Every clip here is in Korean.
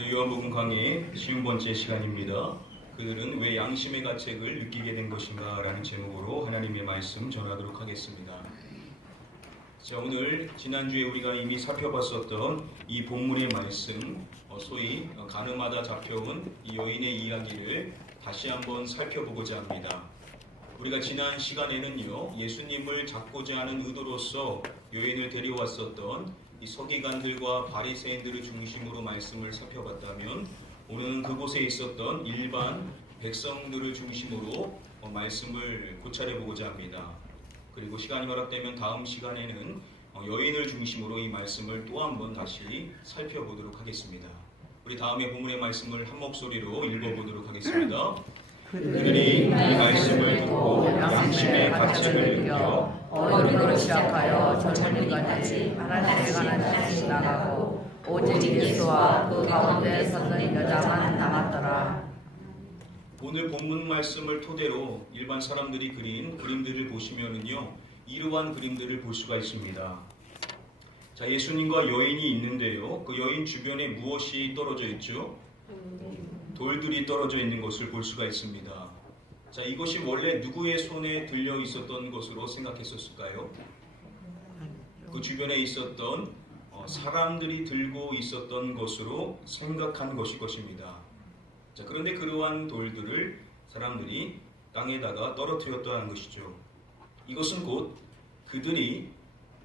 오늘 요한복음 강의 50번째 시간입니다. 그들은 왜 양심의 가책을 느끼게 된 것인가 라는 제목으로 하나님의 말씀 전하도록 하겠습니다. 자, 오늘 지난주에 우리가 이미 살펴봤었던 이 본문의 말씀, 소위 가늠하다 잡혀온 이 여인의 이야기를 다시 한번 살펴보고자 합니다. 우리가 지난 시간에는요, 예수님을 잡고자 하는 의도로서 여인을 데려왔었던 이 서기관들과 바리새인들을 중심으로 말씀을 살펴봤다면, 오늘은 그곳에 있었던 일반 백성들을 중심으로 말씀을 고찰해보고자 합니다. 그리고 시간이 허락되면 다음 시간에는 여인을 중심으로 이 말씀을 또 한번 다시 살펴보도록 하겠습니다. 우리 다음에 본문의 말씀을 한 목소리로 읽어보도록 하겠습니다. 그들이 이 말씀을 듣고 양심의 가책을 느껴 어른으로 시작하여 젊은이까지 하나님에 관한 지식이 나가고 오직 예수와 그 가운데 섰던 여자만 남았더라. 오늘 본문 말씀을 토대로 일반 사람들이 그린 그림들을 보시면은요, 이러한 그림들을 볼 수가 있습니다. 자, 예수님과 여인이 있는데요, 그 여인 주변에 무엇이 떨어져 있죠? 돌들이 떨어져 있는 것을 볼 수가 있습니다. 자, 이것이 원래 누구의 손에 들려 있었던 것으로 생각했었을까요? 그 주변에 있었던 사람들이 들고 있었던 것으로 생각한 것일 것입니다. 자, 그런데 그러한 돌들을 사람들이 땅에다가 떨어뜨렸다는 것이죠. 이것은 곧 그들이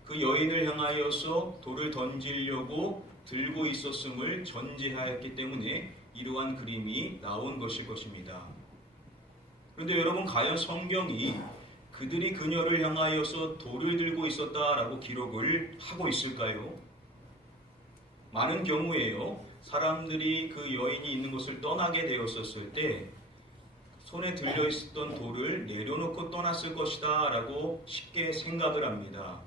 그 여인을 향하여서 돌을 던지려고 들고 있었음을 전제하였기 때문에 이러한 그림이 나온 것일 것입니다. 그런데 여러분, 과연 성경이 그들이 그녀를 향하여서 돌을 들고 있었다라고 기록을 하고 있을까요? 많은 경우에요, 사람들이 그 여인이 있는 곳을 떠나게 되었었을 때 손에 들려 있었던 돌을 내려놓고 떠났을 것이다 라고 쉽게 생각을 합니다.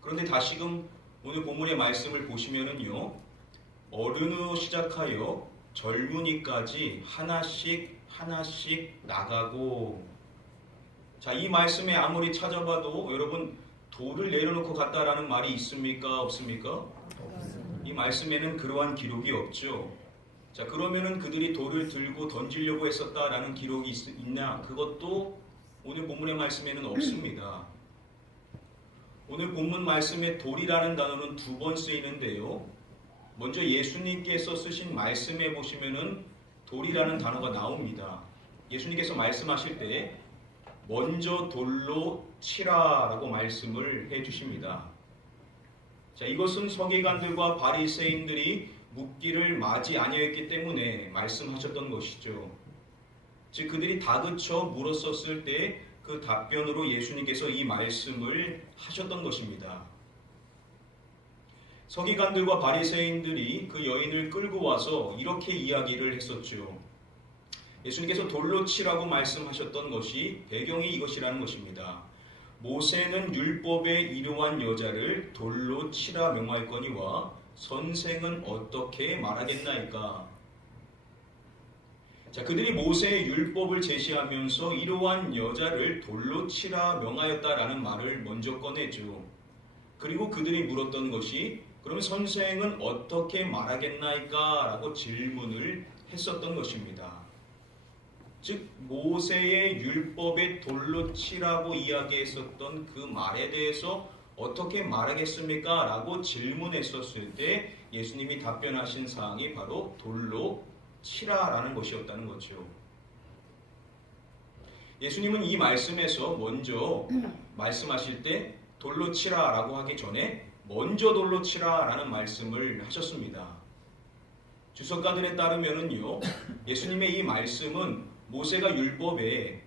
그런데 다시금 오늘 본문의 말씀을 보시면은요, 어른으로 시작하여 젊은이까지 하나씩 나가고, 자, 이 말씀에 아무리 찾아봐도 여러분, 돌을 내려놓고 갔다라는 말이 있습니까? 없습니까? 이 말씀에는 그러한 기록이 없죠. 자, 그러면은 그들이 돌을 들고 던지려고 했었다라는 기록이 있나? 그것도 오늘 본문의 말씀에는 없습니다. 오늘 본문 말씀에 돌이라는 단어는 두 번 쓰이는데요, 먼저 예수님께서 쓰신 말씀에 보시면은 돌이라는 단어가 나옵니다. 예수님께서 말씀하실 때 먼저 돌로 치라라고 말씀을 해주십니다. 자, 이것은 서기관들과 바리새인들이 묻기를 마지 아니하였기 때문에 말씀하셨던 것이죠. 즉, 그들이 다그쳐 물었었을 때 그 답변으로 예수님께서 이 말씀을 하셨던 것입니다. 서기관들과 바리새인들이 그 여인을 끌고 와서 이렇게 이야기를 했었죠. 예수님께서 돌로 치라고 말씀하셨던 것이 배경이 이것이라는 것입니다. 모세는 율법에 이르한 여자를 돌로 치라 명하였거니와 선생은 어떻게 말하겠나이까? 자, 그들이 모세의 율법을 제시하면서 이러한 여자를 돌로 치라 명하였다라는 말을 먼저 꺼내죠. 그리고 그들이 물었던 것이, 그러면 선생은 어떻게 말하겠나이까? 라고 질문을 했었던 것입니다. 즉, 모세의 율법에 돌로 치라고 이야기했었던 그 말에 대해서 어떻게 말하겠습니까? 라고 질문했었을 때 예수님이 답변하신 사항이 바로 돌로 치라라는 것이었다는 거죠. 예수님은 이 말씀에서 먼저 말씀하실 때 돌로 치라라고 하기 전에 먼저 돌로 치라라는 말씀을 하셨습니다. 주석가들에 따르면은요, 예수님의 이 말씀은 모세가 율법에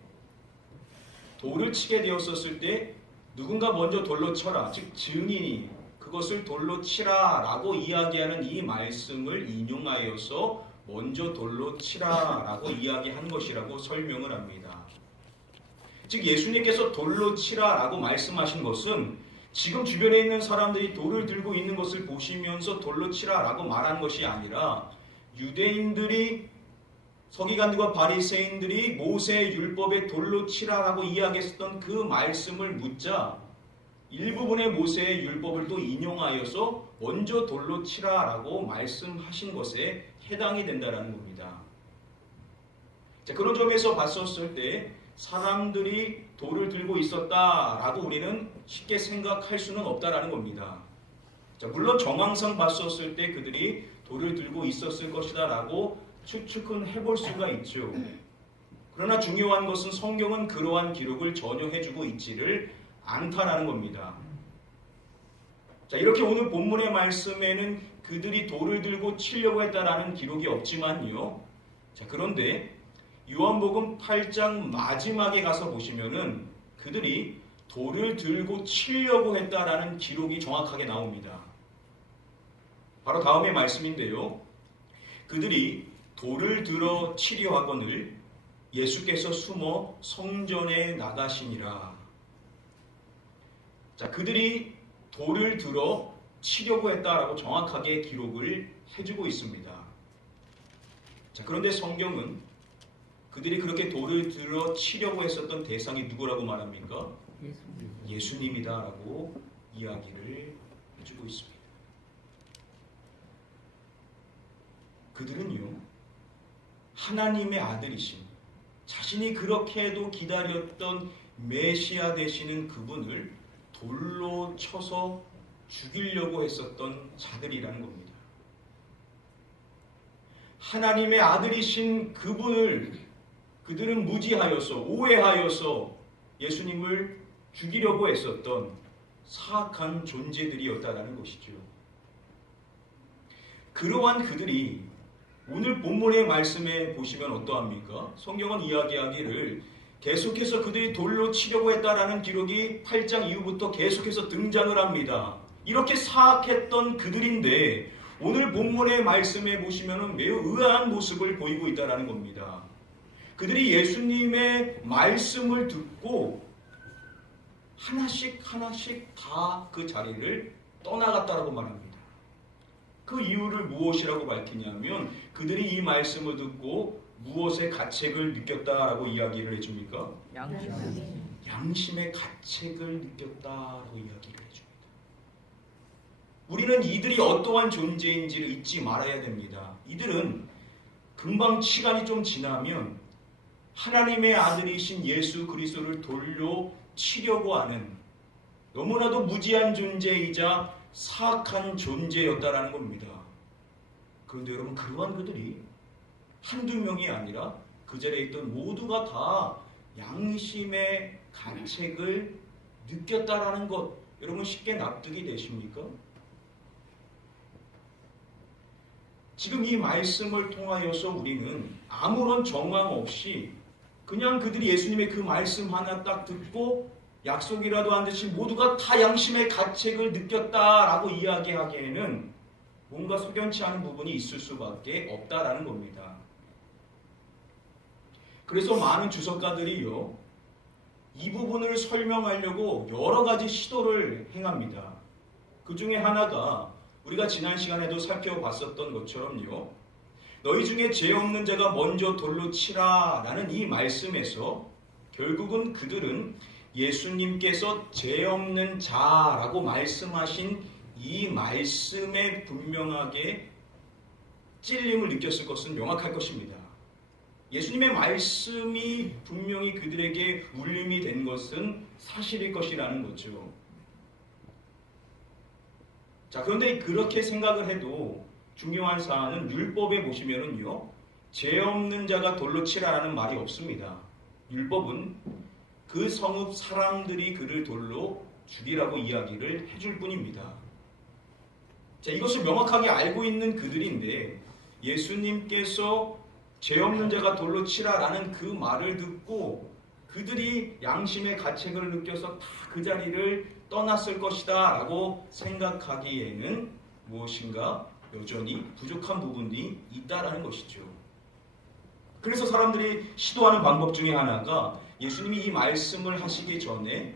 돌을 치게 되었었을 때 누군가 먼저 돌로 쳐라, 즉 증인이 그것을 돌로 치라라고 이야기하는 이 말씀을 인용하여서 먼저 돌로 치라라고 이야기한 것이라고 설명을 합니다. 즉, 예수님께서 돌로 치라라고 말씀하신 것은 지금 주변에 있는 사람들이 돌을 들고 있는 것을 보시면서 돌로 치라라고 말한 것이 아니라, 유대인들이, 서기관들과 바리새인들이 모세의 율법에 돌로 치라라고 이야기했었던 그 말씀을 묻자 일부분의 모세의 율법을 또 인용하여서 먼저 돌로 치라라고 말씀하신 것에 해당이 된다는 겁니다. 자, 그런 점에서 봤었을 때 사람들이 돌을 들고 있었다라고 우리는 쉽게 생각할 수는 없다라는 겁니다. 자, 물론 정황상 봤었을 때 그들이 돌을 들고 있었을 것이다라고 추측은 해볼 수가 있죠. 그러나 중요한 것은 성경은 그러한 기록을 전혀 해주고 있지를 않다라는 겁니다. 자, 이렇게 오늘 본문의 말씀에는 그들이 돌을 들고 치려고 했다라는 기록이 없지만요. 자, 그런데 요한복음 8장 마지막에 가서 보시면은 그들이 돌을 들고 치려고 했다라는 기록이 정확하게 나옵니다. 바로 다음의 말씀인데요. 그들이 돌을 들어 치려 하거늘 예수께서 숨어 성전에 나가시니라. 자, 그들이 돌을 들어 치려고 했다라고 정확하게 기록을 해주고 있습니다. 자, 그런데 성경은 그들이 그렇게 돌을 들어 치려고 했었던 대상이 누구라고 말합니까? 예수님이다라고 이야기를 해주고 있습니다. 그들은요, 하나님의 아들이신, 자신이 그렇게도 기다렸던 메시아 되시는 그분을 돌로 쳐서 죽이려고 했었던 자들이라는 겁니다. 하나님의 아들이신 그분을 그들은 무지하여서, 오해하여서 예수님을 죽이려고 했었던 사악한 존재들이었다라는 것이죠. 그러한 그들이 오늘 본문의 말씀에 보시면 어떠합니까? 성경은 이야기하기를 계속해서 그들이 돌로 치려고 했다라는 기록이 8장 이후부터 계속해서 등장을 합니다. 이렇게 사악했던 그들인데 오늘 본문의 말씀에 보시면 매우 의아한 모습을 보이고 있다는 겁니다. 그들이 예수님의 말씀을 듣고 하나씩 다 그 자리를 떠나갔다라고 말합니다. 그 이유를 무엇이라고 밝히냐면 그들이 이 말씀을 듣고 무엇의 가책을 느꼈다라고 이야기를 해줍니까? 양심의 가책을 느꼈다라고 이야기를 해줍니다. 우리는 이들이 어떠한 존재인지를 잊지 말아야 됩니다. 이들은 금방 시간이 좀 지나면 하나님의 아들이신 예수 그리스도를 돌로 치려고 하는 너무나도 무지한 존재이자 사악한 존재였다라는 겁니다. 그런데 여러분, 그러한 그들이 한두 명이 아니라 그 자리에 있던 모두가 다 양심의 가책을 느꼈다라는 것, 여러분 쉽게 납득이 되십니까? 지금 이 말씀을 통하여서 우리는 아무런 정황 없이 그냥 그들이 예수님의 그 말씀 하나 딱 듣고 약속이라도 한 듯이 모두가 다 양심의 가책을 느꼈다라고 이야기하기에는 뭔가 석연치 않은 부분이 있을 수밖에 없다라는 겁니다. 그래서 많은 주석가들이요, 이 부분을 설명하려고 여러 가지 시도를 행합니다. 그 중에 하나가 우리가 지난 시간에도 살펴봤었던 것처럼요, 너희 중에 죄 없는 자가 먼저 돌로 치라 라는 이 말씀에서 결국은 그들은 예수님께서 죄 없는 자라고 말씀하신 이 말씀에 분명하게 찔림을 느꼈을 것은 명확할 것입니다. 예수님의 말씀이 분명히 그들에게 울림이 된 것은 사실일 것이라는 거죠. 자, 그런데 그렇게 생각을 해도 중요한 사안은 율법에 보시면은요, 죄 없는 자가 돌로 치라라는 말이 없습니다. 율법은 그 성읍 사람들이 그를 돌로 죽이라고 이야기를 해줄 뿐입니다. 자, 이것을 명확하게 알고 있는 그들인데 예수님께서 죄 없는 자가 돌로 치라라는 그 말을 듣고 그들이 양심의 가책을 느껴서 다 그 자리를 떠났을 것이다 라고 생각하기에는 무엇인가 여전히 부족한 부분이 있다라는 것이죠. 그래서 사람들이 시도하는 방법 중에 하나가 예수님이 이 말씀을 하시기 전에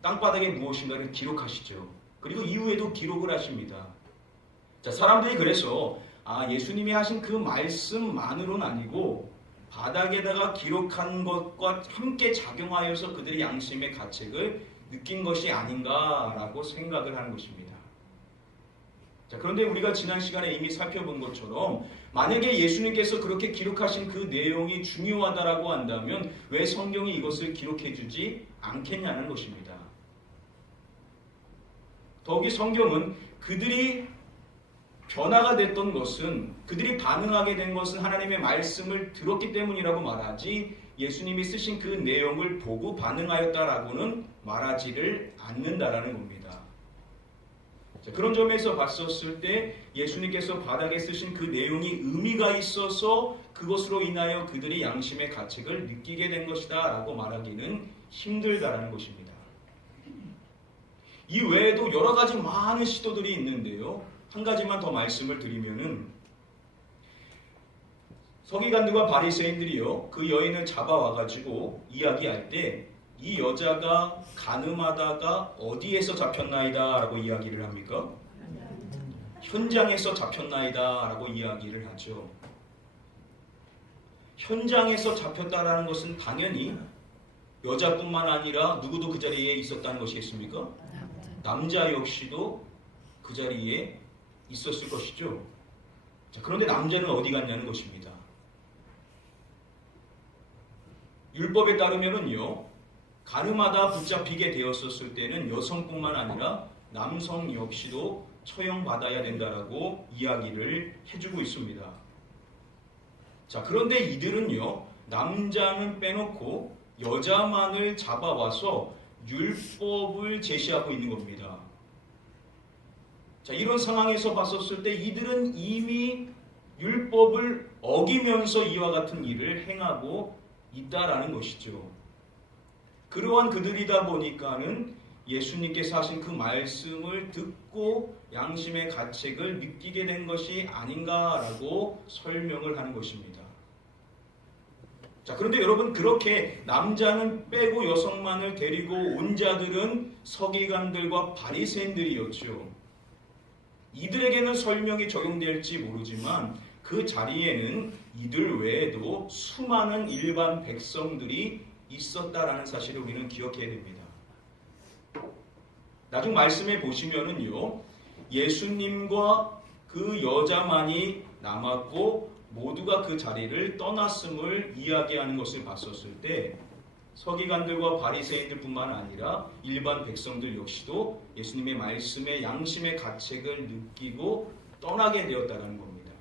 땅바닥에 무엇인가를 기록하시죠. 그리고 이후에도 기록을 하십니다. 자, 사람들이 그래서 예수님이 하신 그 말씀만으로는 아니고 바닥에다가 기록한 것과 함께 작용하여서 그들의 양심의 가책을 느낀 것이 아닌가라고 생각을 하는 것입니다. 자, 그런데 우리가 지난 시간에 이미 살펴본 것처럼 만약에 예수님께서 그렇게 기록하신 그 내용이 중요하다라고 한다면 왜 성경이 이것을 기록해 주지 않겠냐는 것입니다. 더욱이 성경은 그들이 변화가 됐던 것은, 그들이 반응하게 된 것은 하나님의 말씀을 들었기 때문이라고 말하지 예수님이 쓰신 그 내용을 보고 반응하였다라고는 말하지를 않는다라는 겁니다. 자, 그런 점에서 봤었을 때 예수님께서 바닥에 쓰신 그 내용이 의미가 있어서 그것으로 인하여 그들이 양심의 가책을 느끼게 된 것이다 라고 말하기는 힘들다라는 것입니다. 이 외에도 여러 가지 많은 시도들이 있는데요. 한 가지만 더 말씀을 드리면은 서기관들과 바리새인들이요, 그 여인을 잡아와가지고 이야기할 때 이 여자가 간음하다가 어디에서 잡혔나이다 라고 이야기를 합니까? 현장에서 잡혔나이다 라고 이야기를 하죠. 현장에서 잡혔다라는 것은 당연히 여자뿐만 아니라 누구도 그 자리에 있었다는 것이겠습니까? 남자 역시도 그 자리에 있었을 것이죠. 자, 그런데 남자는 어디 갔냐는 것입니다. 율법에 따르면은요, 간음하다 붙잡히게 되었었을 때는 여성뿐만 아니라 남성 역시도 처형받아야 된다라고 이야기를 해주고 있습니다. 자, 그런데 이들은요, 남자는 빼놓고 여자만을 잡아와서 율법을 제시하고 있는 겁니다. 자, 이런 상황에서 봤었을 때 이들은 이미 율법을 어기면서 이와 같은 일을 행하고 있다라는 것이죠. 그러한 그들이다 보니까는 예수님께서 하신 그 말씀을 듣고 양심의 가책을 느끼게 된 것이 아닌가라고 설명을 하는 것입니다. 자, 그런데 여러분, 그렇게 남자는 빼고 여성만을 데리고 온 자들은 서기관들과 바리새인들이었죠. 이들에게는 설명이 적용될지 모르지만 그 자리에는 이들 외에도 수많은 일반 백성들이 있었다라는 사실을 우리는 기억해야 됩니다. 나중 말씀에 보시면은요, 예수님과 그 여자만이 남았고 모두가 그 자리를 떠났음을 이야기하는 것을 봤었을 때 서기관들과 바리새인들뿐만 아니라 일반 백성들 역시도 예수님의 말씀에 양심의 가책을 느끼고 떠나게 되었다는 겁니다.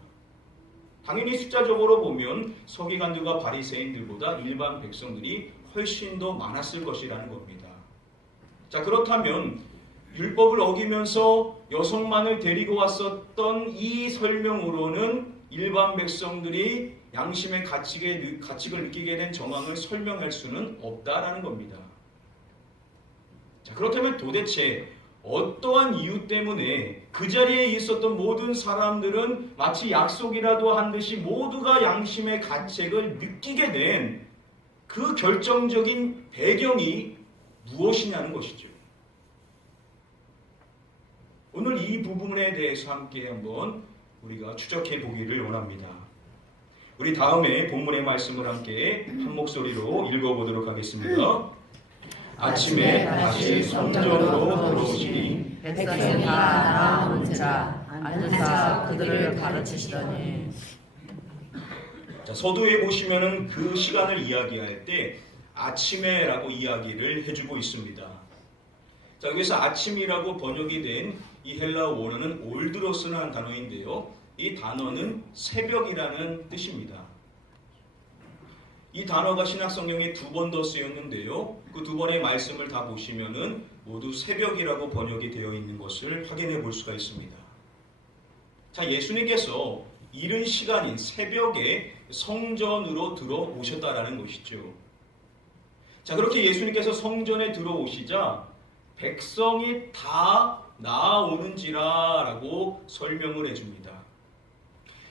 당연히 숫자적으로 보면 서기관들과 바리새인들보다 일반 백성들이 훨씬 더 많았을 것이라는 겁니다. 자, 그렇다면 율법을 어기면서 여성만을 데리고 왔었던 이 설명으로는 일반 백성들이 양심의 가책을 느끼게 된 정황을 설명할 수는 없다라는 겁니다. 자, 그렇다면 도대체 어떠한 이유 때문에 그 자리에 있었던 모든 사람들은 마치 약속이라도 한 듯이 모두가 양심의 가책을 느끼게 된 그 결정적인 배경이 무엇이냐는 것이죠. 오늘 이 부분에 대해서 함께 한번 우리가 추적해 보기를 원합니다. 우리 다음에 본문의 말씀을 함께 한 목소리로 읽어보도록 하겠습니다. 아침에 다시 성전으로 들어오시니 백성이 다 나오는지라 앉으사 그들을 가르치시더니. 자, 서두에 보시면은 그 시간을 이야기할 때 아침에라고 이야기를 해주고 있습니다. 자, 여기서 아침이라고 번역이 된 이 헬라어 원어는 올드로스라는 단어인데요. 이 단어는 새벽이라는 뜻입니다. 이 단어가 신약성경에 2번 더 쓰였는데요. 그 2번의 말씀을 다 보시면은 모두 새벽이라고 번역이 되어 있는 것을 확인해 볼 수가 있습니다. 자, 예수님께서 이른 시간인 새벽에 성전으로 들어오셨다라는 것이죠. 자, 그렇게 예수님께서 성전에 들어오시자 백성이 다 나아오는지라라고 설명을 해줍니다.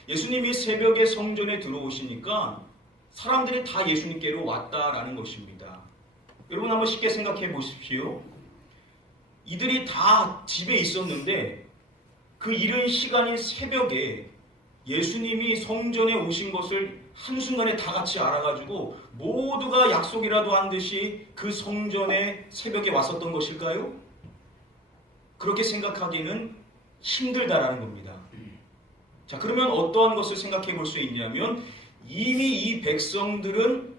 예수님이 새벽에 성전에 들어오시니까 사람들이 다 예수님께로 왔다라는 것입니다. 여러분 한번 쉽게 생각해 보십시오. 이들이 다 집에 있었는데 그 이른 시간인 새벽에 예수님이 성전에 오신 것을 한순간에 다 같이 알아가지고 모두가 약속이라도 한 듯이 그 성전에 새벽에 왔었던 것일까요? 그렇게 생각하기는 힘들다라는 겁니다. 자, 그러면 어떠한 것을 생각해 볼 수 있냐면 이미 이 백성들은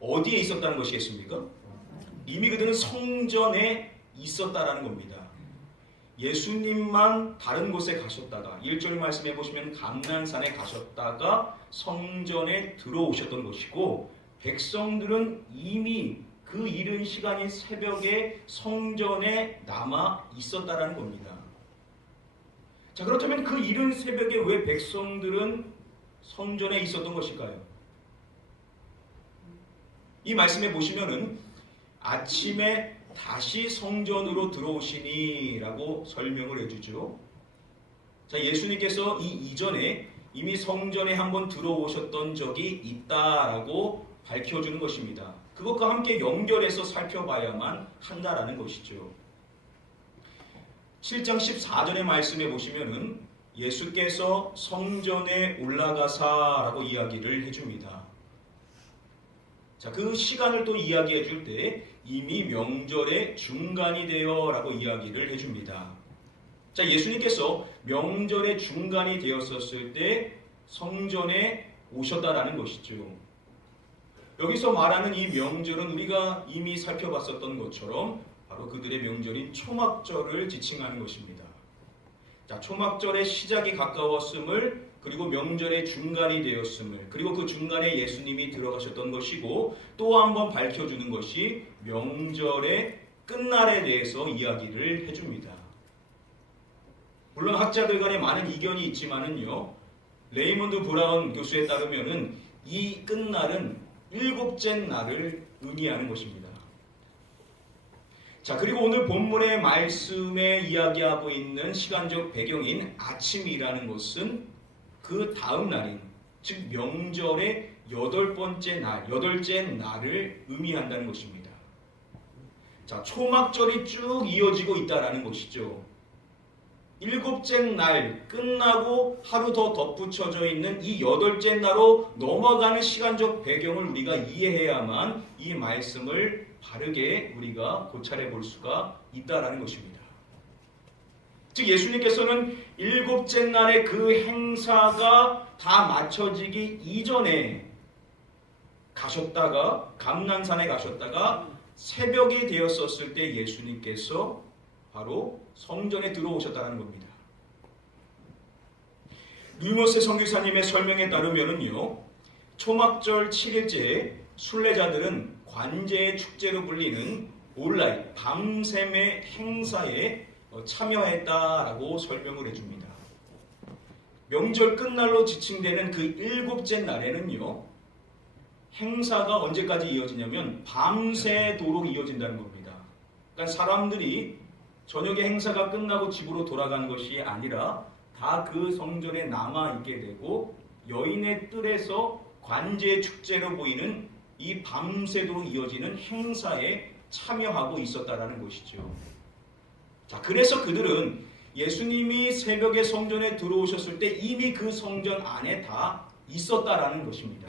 어디에 있었다는 것이겠습니까? 이미 그들은 성전에 있었다라는 겁니다. 예수님만 다른 곳에 가셨다가 1절 말씀해 보시면 감난산에 가셨다가 성전에 들어오셨던 것이고 백성들은 이미 그 이른 시간인 새벽에 성전에 남아 있었다라는 겁니다. 자, 그렇다면 그 이른 새벽에 왜 백성들은 성전에 있었던 것일까요? 이 말씀에 보시면은 아침에 다시 성전으로 들어오시니 라고 설명을 해주죠. 자, 예수님께서 이 이전에 이미 성전에 한번 들어오셨던 적이 있다라고 밝혀주는 것입니다. 그것과 함께 연결해서 살펴봐야만 한다라는 것이죠. 7장 14절의 말씀에 보시면은 예수께서 성전에 올라가사라고 이야기를 해줍니다. 자, 그 시간을 또 이야기해 줄 때 이미 명절의 중간이 되어라고 이야기를 해줍니다. 자, 예수님께서 명절의 중간이 되었었을 때 성전에 오셨다라는 것이죠. 여기서 말하는 이 명절은 우리가 이미 살펴봤었던 것처럼 바로 그들의 명절인 초막절을 지칭하는 것입니다. 자, 초막절의 시작이 가까웠음을 그리고 명절의 중간이 되었음을 그리고 그 중간에 예수님이 들어가셨던 것이고 또 한 번 밝혀주는 것이 명절의 끝날에 대해서 이야기를 해줍니다. 물론 학자들 간에 많은 이견이 있지만은요, 레이먼드 브라운 교수에 따르면은 이 끝날은 일곱째 날을 의미하는 것입니다. 자, 그리고 오늘 본문의 말씀에 이야기하고 있는 시간적 배경인 아침이라는 것은 그 다음 날인, 즉 명절의 여덟째 날을 의미한다는 것입니다. 자, 초막절이 쭉 이어지고 있다라는 것이죠. 일곱째 날 끝나고 하루 더 덧붙여져 있는 이 여덟째 날로 넘어가는 시간적 배경을 우리가 이해해야만 이 말씀을 바르게 우리가 고찰해 볼 수가 있다라는 것입니다. 즉 예수님께서는 일곱째 날의 그 행사가 다 마쳐지기 이전에 가셨다가 감난산에 가셨다가 새벽이 되었었을 때 예수님께서 바로 성전에 들어오셨다는 겁니다. 류모스 선교사님의 설명에 따르면은요, 초막절 7일째에 순례자들은 관제의 축제로 불리는 올라잇 밤샘의 행사에 참여했다라고 설명을 해줍니다. 명절 끝날로 지칭되는 그 일곱째 날에는요, 행사가 언제까지 이어지냐면 밤새도록 이어진다는 겁니다. 그러니까 사람들이 저녁에 행사가 끝나고 집으로 돌아간 것이 아니라 다 그 성전에 남아있게 되고 여인의 뜰에서 관제 축제로 보이는 이 밤새도록 이어지는 행사에 참여하고 있었다라는 것이죠. 자, 그래서 그들은 예수님이 새벽에 성전에 들어오셨을 때 이미 그 성전 안에 다 있었다라는 것입니다.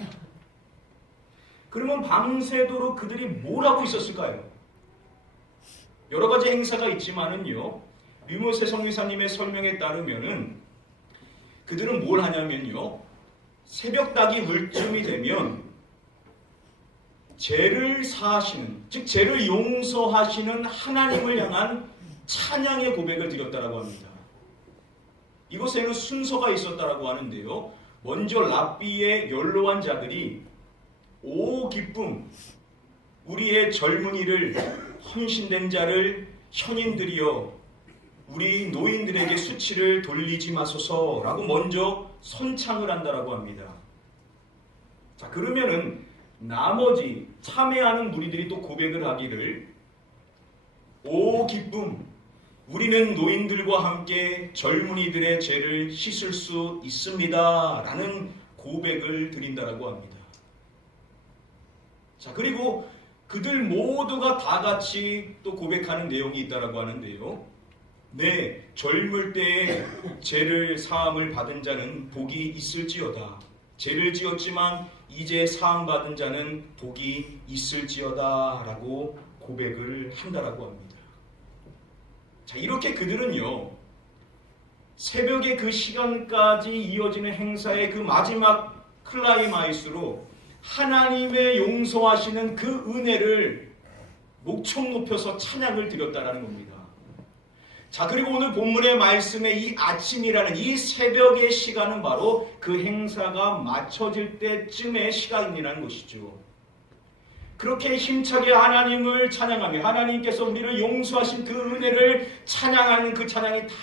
그러면 밤새도록 그들이 뭘 하고 있었을까요? 여러 가지 행사가 있지만은요, 류모세 성교사님의 설명에 따르면은 그들은 뭘 하냐면요, 새벽닭이 물쯤이 되면 죄를 사하시는, 즉 죄를 용서하시는 하나님을 향한 찬양의 고백을 드렸다라고 합니다. 이곳에는 순서가 있었다라고 하는데요, 먼저 랍비의 연로한 자들이 오 기쁨, 우리의 젊은이를 헌신된 자를 현인들이여 우리 노인들에게 수치를 돌리지 마소서라고 먼저 선창을 한다라고 합니다. 자, 그러면은 나머지 참여하는 무리들이 또 고백을 하기를 오 기쁨, 우리는 노인들과 함께 젊은이들의 죄를 씻을 수 있습니다 라는 고백을 드린다라고 합니다. 자, 그리고 그들 모두가 다 같이 또 고백하는 내용이 있다라고 하는데요, 네, 젊을 때에 죄를 사함을 받은 자는 복이 있을지어다. 죄를 지었지만 이제 사함받은 자는 복이 있을지어다 라고 고백을 한다라고 합니다. 자, 이렇게 그들은요, 새벽의 그 시간까지 이어지는 행사의 그 마지막 클라이마이스로 하나님의 용서하시는 그 은혜를 목청 높여서 찬양을 드렸다라는 겁니다. 자, 그리고 오늘 본문의 말씀에 이 아침이라는 이 새벽의 시간은 바로 그 행사가 마쳐질 때쯤의 시간이라는 것이죠. 그렇게 힘차게 하나님을 찬양하며 하나님께서 우리를 용서하신 그 은혜를 찬양하는 그 찬양이 다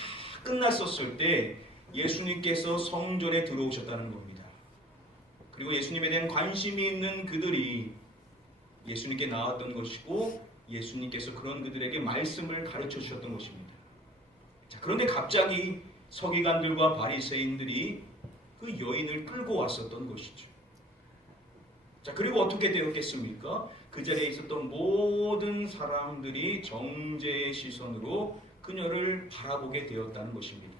끝났었을 때 예수님께서 성전에 들어오셨다는 겁니다. 그리고 예수님에 대한 관심이 있는 그들이 예수님께 나왔던 것이고 예수님께서 그런 그들에게 말씀을 가르쳐 주셨던 것입니다. 자, 그런데 갑자기 서기관들과 바리새인들이 그 여인을 끌고 왔었던 것이죠. 자, 그리고 어떻게 되었겠습니까? 그 자리에 있었던 모든 사람들이 정죄의 시선으로 그녀를 바라보게 되었다는 것입니다.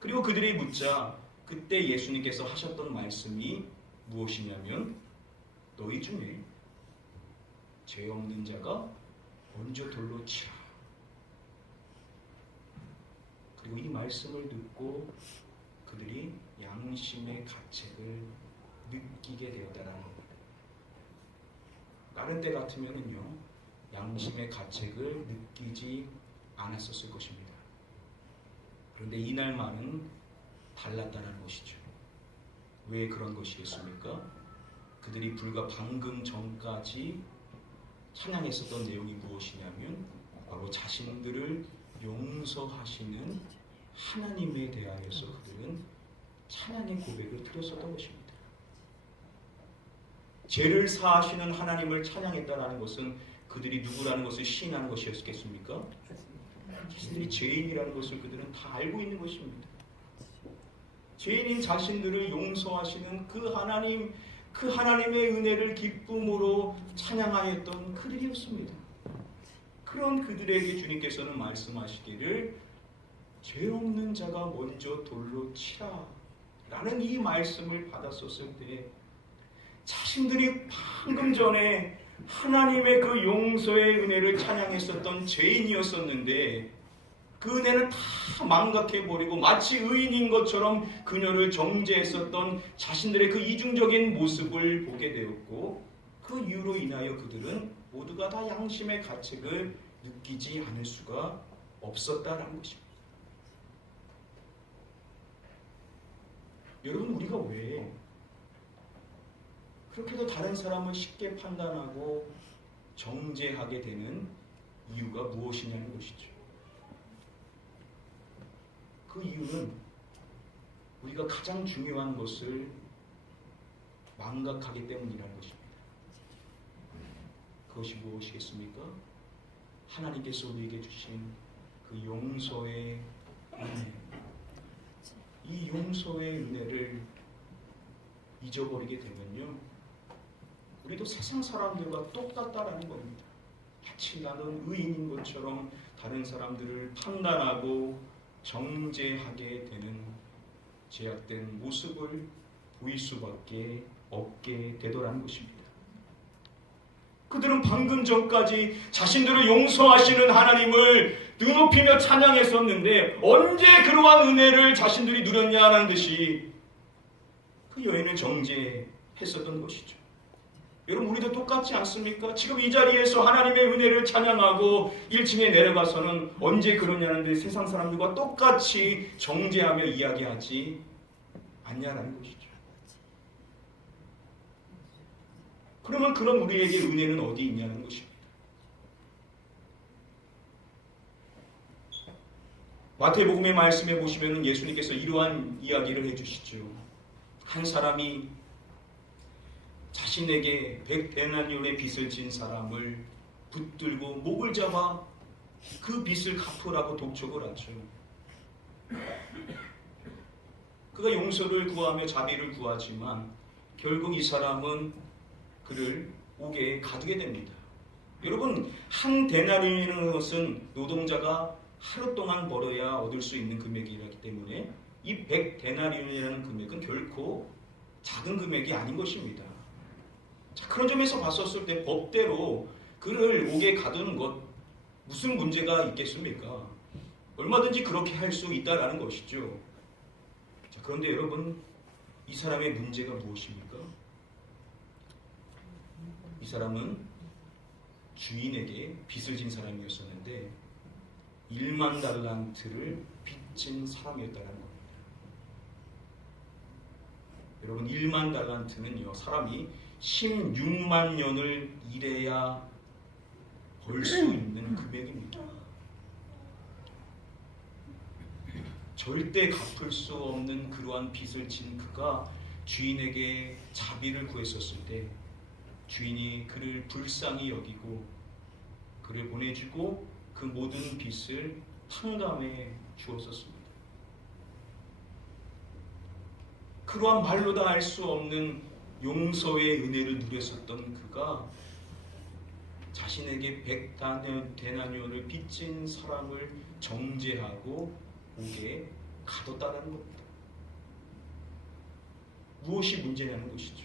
그리고 그들이 묻자 그때 예수님께서 하셨던 말씀이 무엇이냐면 너희 중에 죄 없는 자가 먼저 돌로 치라. 그리고 이 말씀을 듣고 그들이 양심의 가책을 느끼게 되었다는 겁니다. 다른 때 같으면은요, 양심의 가책을 느끼지 않았었을 것입니다. 그런데 이날만은 달랐다는 것이죠. 왜 그런 것이겠습니까? 그들이 불과 방금 전까지 찬양했었던 내용이 무엇이냐면 바로 자신들을 용서하시는 하나님에 대하여서 그들은 찬양의 고백을 드렸었던 것입니다. 죄를 사하시는 하나님을 찬양했다는 것은 그들이 누구라는 것을 시인하는 것이었겠습니까? 자신들이 죄인이라는 것을 그들은 다 알고 있는 것입니다. 죄인인 자신들을 용서하시는 그 하나님, 그 하나님의 은혜를 기쁨으로 찬양하였던 그들이었습니다. 그런 그들에게 주님께서는 말씀하시기를 죄 없는 자가 먼저 돌로 치라 라는 이 말씀을 받았었을 때 자신들이 방금 전에 하나님의 그 용서의 은혜를 찬양했었던 죄인이었었는데 그 은혜를 다 망각해버리고 마치 의인인 것처럼 그녀를 정죄했었던 자신들의 그 이중적인 모습을 보게 되었고 그 이유로 인하여 그들은 모두가 다 양심의 가책을 느끼지 않을 수가 없었다라는 것입니다. 여러분, 우리가 왜 그렇게도 다른 사람을 쉽게 판단하고 정죄하게 되는 이유가 무엇이냐는 것이죠. 그 이유는 우리가 가장 중요한 것을 망각하기 때문이라는 것입니다. 그것이 무엇이겠습니까? 하나님께서 우리에게 주신 그 용서의 은혜, 이 용서의 은혜를 잊어버리게 되면요, 우리도 세상 사람들과 똑같다라는 겁니다. 마치 나는 의인인 것처럼 다른 사람들을 판단하고 정죄하게 되는 제약된 모습을 보일 수밖에 없게 되더라는 것입니다. 그들은 방금 전까지 자신들을 용서하시는 하나님을 눈높이며 찬양했었는데 언제 그러한 은혜를 자신들이 누렸냐라는 듯이 그 여인을 정죄했었던 것이죠. 여러분, 우리도 똑같지 않습니까? 지금 이 자리에서 하나님의 은혜를 찬양하고 1층에 내려가서는 언제 그러냐는 데 세상 사람들과 똑같이 정죄하며 이야기하지 않냐라는 것이죠. 그러면 그런 우리에게 은혜는 어디 있냐는 것입니다. 마태복음의 말씀에 보시면 예수님께서 이러한 이야기를 해주시죠. 한 사람이 자신에게 100데나리온의 빚을 진 사람을 붙들고 목을 잡아 그 빚을 갚으라고 독촉을 하죠. 그가 용서를 구하며 자비를 구하지만 결국 이 사람은 그를 옥에 가두게 됩니다. 여러분, 한 데나리온이라는 것은 노동자가 하루 동안 벌어야 얻을 수 있는 금액이기 때문에 이 100데나리온이라는 금액은 결코 작은 금액이 아닌 것입니다. 자, 그런 점에서 봤었을 때 법대로 그를 옥에 가두는 것 무슨 문제가 있겠습니까? 얼마든지 그렇게 할 수 있다라는 것이죠. 자, 그런데 여러분, 이 사람의 문제가 무엇입니까? 이 사람은 주인에게 빚을 진 사람이었었는데 1만 달란트를 빚진 사람이었다는 겁니다. 여러분, 1만 달란트는요, 사람이 16만 년을 일해야 벌 수 있는 금액입니다. 절대 갚을 수 없는 그러한 빚을 진 그가 주인에게 자비를 구했었을 때 주인이 그를 불쌍히 여기고 그를 보내주고 그 모든 빚을 탕감해 주었었습니다. 그러한 말로 다 알 수 없는 용서의 은혜를 누렸었던 그가 자신에게 100데나리온을 빚진 사람을 정죄하고 옥에 가뒀다는 겁니다. 무엇이 문제냐는 것이죠.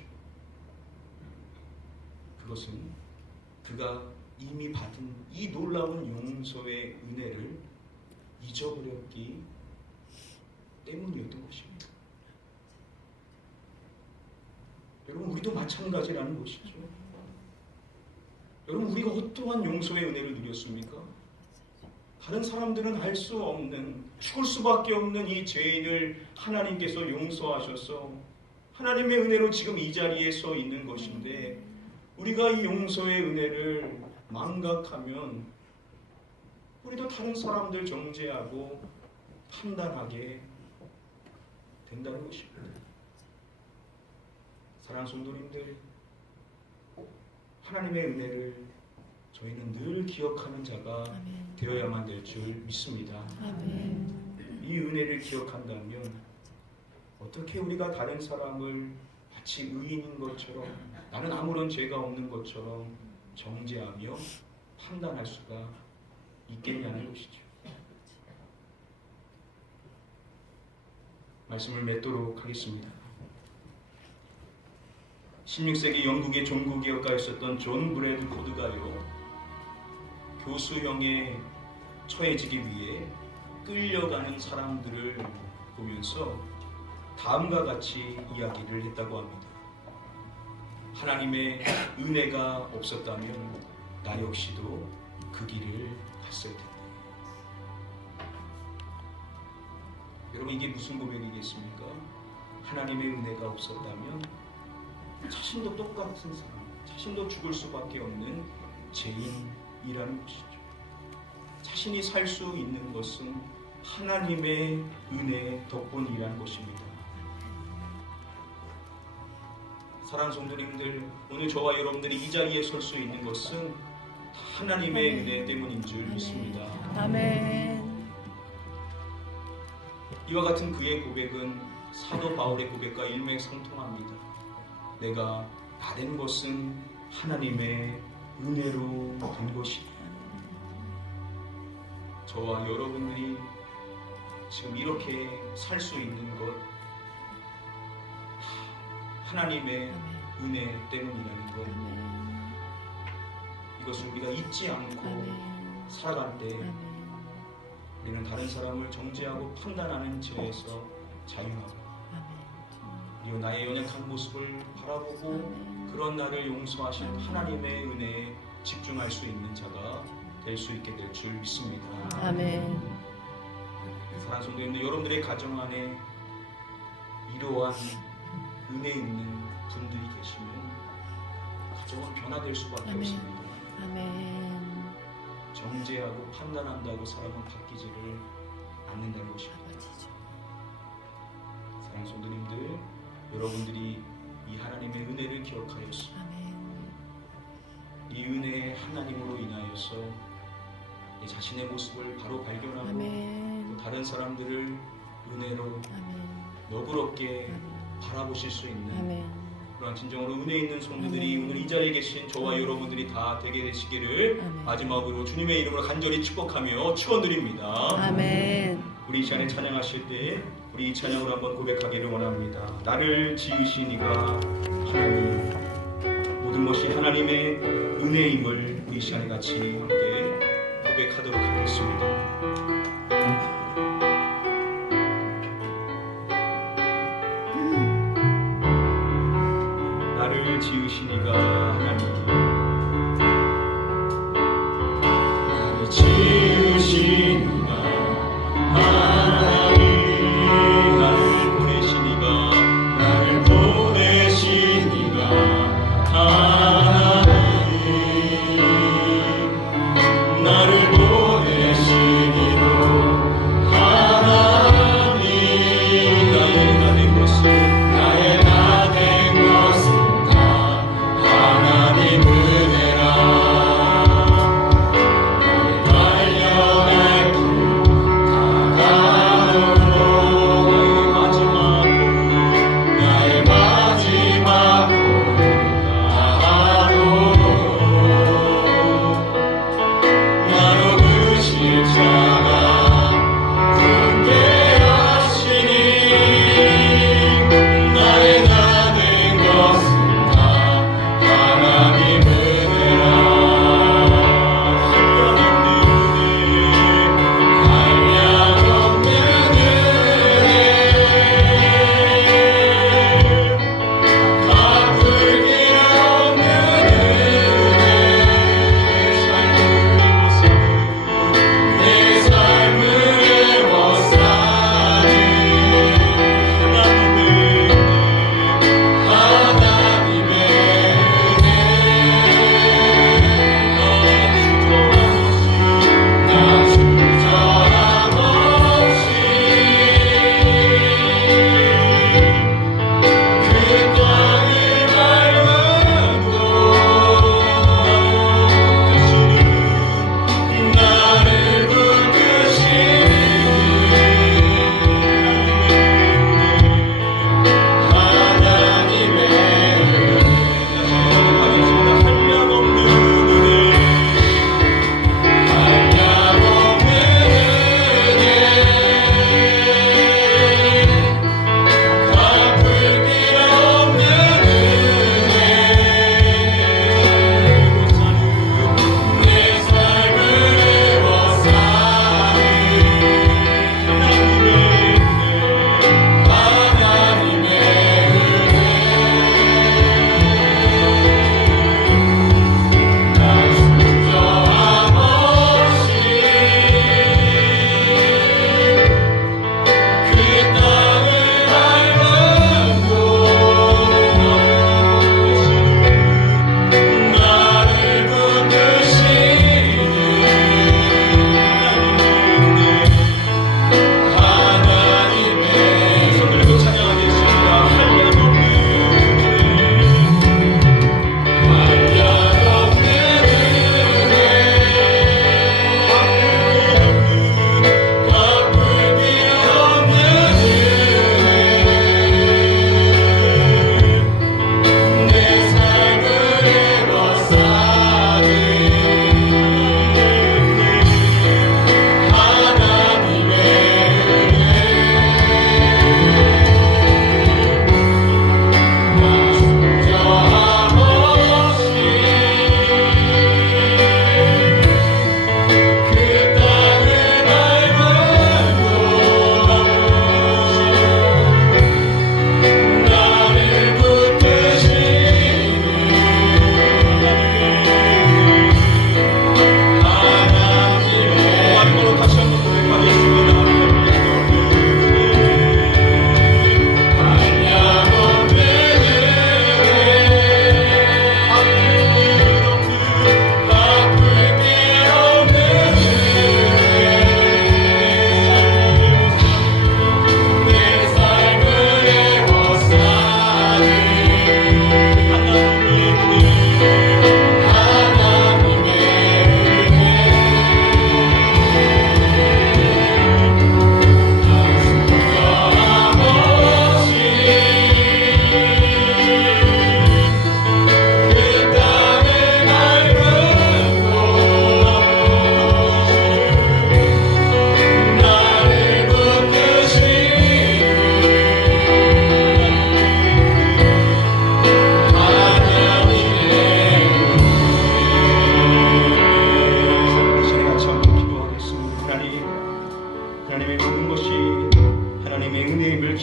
그것은 그가 이미 받은 이 놀라운 용서의 은혜를 잊어버렸기 때문이었던 것입니다. 여러분, 우리도 마찬가지라는 것이죠. 여러분, 우리가 어떠한 용서의 은혜를 누렸습니까? 다른 사람들은 알 수 없는, 죽을 수밖에 없는 이 죄인을 하나님께서 용서하셔서 하나님의 은혜로 지금 이 자리에 서 있는 것인데, 우리가 이 용서의 은혜를 망각하면 우리도 다른 사람들 정죄하고 판단하게 된다는 것입니다. 사랑하는 성도님들, 하나님의 은혜를 저희는 늘 기억하는 자가 되어야만 될 줄 믿습니다. 이 은혜를 기억한다면 어떻게 우리가 다른 사람을 마치 의인인 것처럼, 나는 아무런 죄가 없는 것처럼 정죄하며 판단할 수가 있겠냐는 것이죠. 말씀을 맺도록 하겠습니다. 16세기 영국의 종교개혁가였었던 존 브래드포드가요, 교수형에 처해지기 위해 끌려가는 사람들을 보면서 다음과 같이 이야기를 했다고 합니다. 하나님의 은혜가 없었다면 나 역시도 그 길을 갔을 텐데. 여러분, 이게 무슨 고백이겠습니까? 하나님의 은혜가 없었다면 자신도 똑같은 사람, 자신도 죽을 수밖에 없는 죄인이라는 것이죠. 자신이 살 수 있는 것은 하나님의 은혜 덕분이라는 것입니다. 사랑하는 성도님들, 오늘 저와 여러분들이 이 자리에 설 수 있는 것은 하나님의 은혜 때문인 줄 믿습니다. 아멘. 이와 같은 그의 고백은 사도 바울의 고백과 일맥상통합니다. 내가 다 된 것은 하나님의 은혜로 된 것이다. 저와 여러분들이 지금 이렇게 살 수 있는 것, 하나님의 은혜 때문이라는 것, 이것을 우리가 잊지 않고 살아갈 때 우리는 다른 사람을 정죄하고 판단하는 죄에서 자유하고, 그리고 나의 연약한 모습을 바라보고 그런 나를 용서하신 하나님의 은혜에 집중할 수 있는 자가 될 수 있게 될 줄 믿습니다. 아멘. 사랑하는 성도님들, 여러분들의 가정 안에 이러한 은혜 있는 분들이 계시면 가정은 변화될 수밖에 아멘. 없습니다. 아멘. 정죄하고 판단한다고 사람은 바뀌지를 않는다는 것입니다. 사랑하는 성도님들, 여러분들이 이 하나님의 은혜를 기억하였소. 이 은혜의 하나님으로 인하여서 자신의 모습을 바로 발견하고 또 다른 사람들을 은혜로 너그럽게 바라보실 수 있는 그러한 진정으로 은혜 있는 성도들이 오늘 이 자리에 계신 저와 여러분들이 다 되게 되시기를 마지막으로 주님의 이름으로 간절히 축복하며 축원드립니다. 아멘. 우리 이 시간에 찬양하실 때 우리 이 찬양으로 한번 고백하기를 원합니다. 나를 지으신 이가 하나님, 모든 것이 하나님의 은혜임을 우리 시간에 같이 함께 고백하도록 하겠습니다. 나를 지으신 이가 하나님, 나를 지으신 이가 하나님, 나를 보내신 이가, 나를 보내신 이가 하나님, 나를 보내신 이도 하나님, 나의 나 된 것은 다 하나님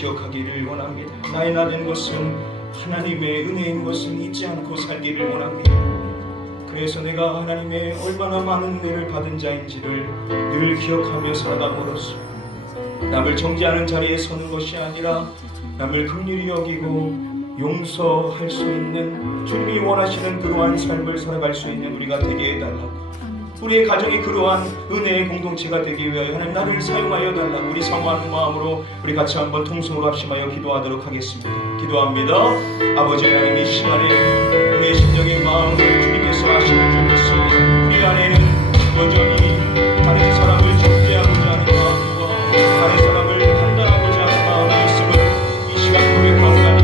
기억하기를 원합니다. 나의 나된 것은 하나님의 은혜인 것을 잊지 않고 살기를 원합니다. 그래서 내가 하나님의 얼마나 많은 은혜를 받은 자인지를 늘 기억하며 살아감으로써 남을 정죄하는 자리에 서는 것이 아니라 남을 긍휼히 여기고 용서할 수 있는, 주님이 원하시는 그러한 삶을 살아갈 수 있는 우리가 되게 해달라고, 우리의 가정이 그러한 은혜의 공동체가 되기 위하여 하나님 나를 사용하여 달라고 우리 사모하는 마음으로 우리 같이 한번 통성으로 합심하여 기도하도록 하겠습니다. 기도합니다. 아버지 하나님, 이 시간에 우리의 심령의 마음을 주님께서 아시는 줄 믿습니다. 우리 안에는 여전히 다른 사람을 정죄하고자 하는 마음과 다른 사람을 판단하고자 하는 마음이 있음을 이 시간 고백하오나니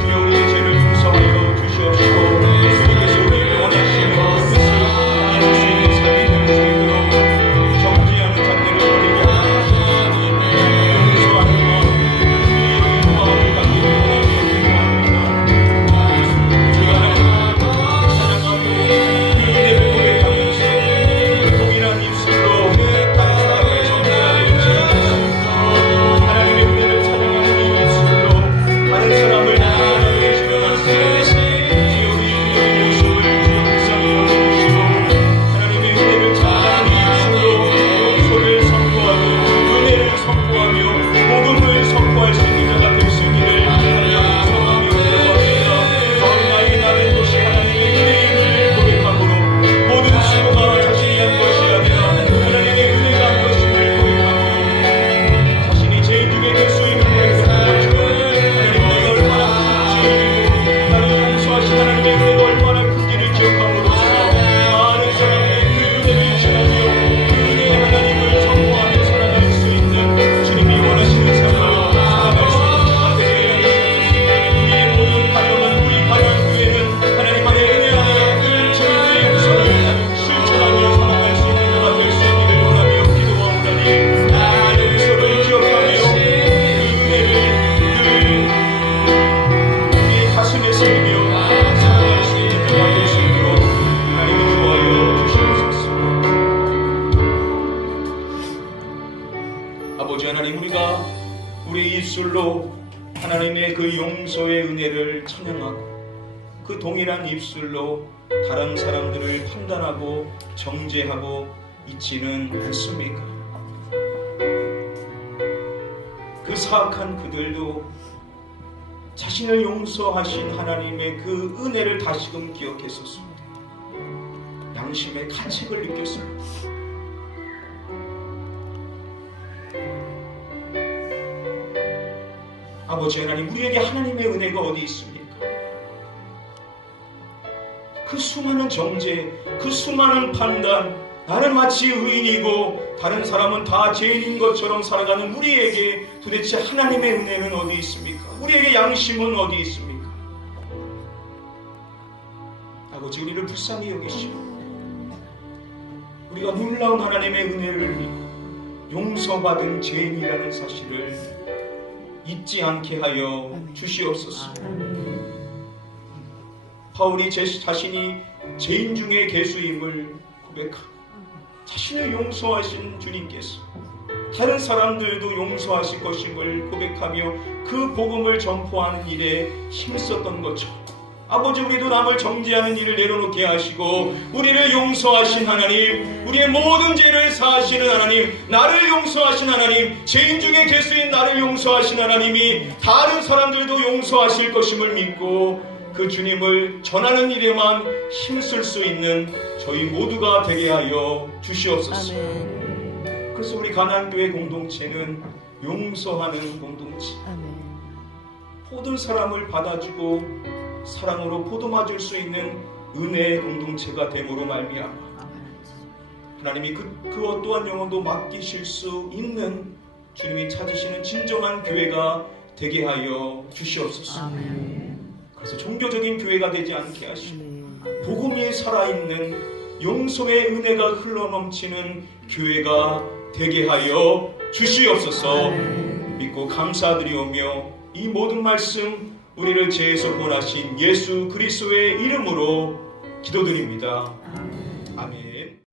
주여 우리의 죄를 용서하여 주시옵시고 주님께서 우리를 원하시는 뜻을 이룰 수 있는 삶이 되는 주님으로 정죄하는 자들을 버리게 하옵소서. 용서하는 마음, 긍휼히 여기는 마음을 갖기를 원하며 기도합니다. 우리가 찬양하며 그 은혜를 고백하면서 그 동일한 입술로 다른 사람을 정죄하는 하나님의 은혜를 찬양하는 이 입술로 다른 사람을 판단하고 계시는 말씀에 주여 우리의 모습을 주여 불쌍히 여겨주시고 하나님의 은혜를 찬양하는 이 입술로 용서를 선포하고 은혜를 선포하며 복음을 선포할 수 있는 자가 될 수 있기를 하나님 소망하며 기도합니다. 거룩하게 나는 것이 하나님의 은혜임을 고백함으로 모든 수고가 자신이 한 것이 아니라 하나님의 은혜가 한 것임을 고백함으로 자신이 죄인 중에 될 수 있는 것처럼 하나님 내가 얼마나 죄인이고 나를 용서하신 하나님의 은혜가 얼마나 큰지를 기억함으로써 많은 사람들의 그 은혜를 지나며 그 은혜의 하나님을 선포하며 살아갈 수 있는 주님이 원하시는 삶을 살아갈 수 있는 자가 되게 해주시옵소서. 우리의 모든 가정은 우리 가정 교회는 하나님의 은혜 안에 주님의 용서를 실천하며 살아갈 수 있는 자가 될 수 있기를 원하며 기도하오나니 하나님의 용서를 기억하며 그 은혜를 늘 우리의 가슴에 새기며 살아갈 수 있는 자가 될 수 있도록 하나님이 도와여 주시옵소서. 아버지 하나님, 우리가 우리 입술로 하나님의 그 용서의 은혜를 찬양하고 그 동일한 입술로 다른 사람들을 판단하고 정죄하고 있지는 않습니까? 그 사악한 그들도 자신을 용서하신 하나님의 그 은혜를 다시금 기억했었습니다. 양심의 가책을 느꼈습니다. 아버지 하나님, 우리에게 하나님의 은혜가 어디 있습니까? 그 수많은 정죄, 그 수많은 판단, 나는 마치 의인이고 다른 사람은 다 죄인인 것처럼 살아가는 우리에게 도대체 하나님의 은혜는 어디 있습니까? 우리에게 양심은 어디 있습니까? 아버지, 우리를 불쌍히 여기시고 우리가 놀라운 하나님의 은혜를 믿고 용서받은 죄인이라는 사실을 잊지 않게 하여 주시옵소서. 바울이 자신이 죄인 중에 괴수임을 고백하고 자신을 용서하신 주님께서 다른 사람들도 용서하실 것임을 고백하며 그 복음을 전포하는 일에 힘썼던 것처럼 아버지, 우리도 남을 정죄하는 일을 내려놓게 하시고 우리를 용서하신 하나님, 우리의 모든 죄를 사하시는 하나님, 나를 용서하신 하나님, 죄인 중에 괴수인 나를 용서하신 하나님이 다른 사람들도 용서하실 것임을 믿고 그 주님을 전하는 일에만 힘쓸 수 있는 저희 모두가 되게 하여 주시옵소서. 아멘. 그래서 우리 가나안교회 공동체는 용서하는 공동체, 모든 사람을 받아주고 사랑으로 포도맞을 수 있는 은혜의 공동체가 됨으로 말미암아 하나님이 그 어떠한 영혼도 맡기실 수 있는 주님이 찾으시는 진정한 교회가 되게 하여 주시옵소서. 아멘. 그래서 종교적인 교회가 되지 않게 하시고 복음이 살아있는 용서의 은혜가 흘러넘치는 교회가 되게 하여 주시옵소서. 믿고 감사드리오며 이 모든 말씀 우리를 죄에서 구원하신 예수 그리스도의 이름으로 기도드립니다. 아멘.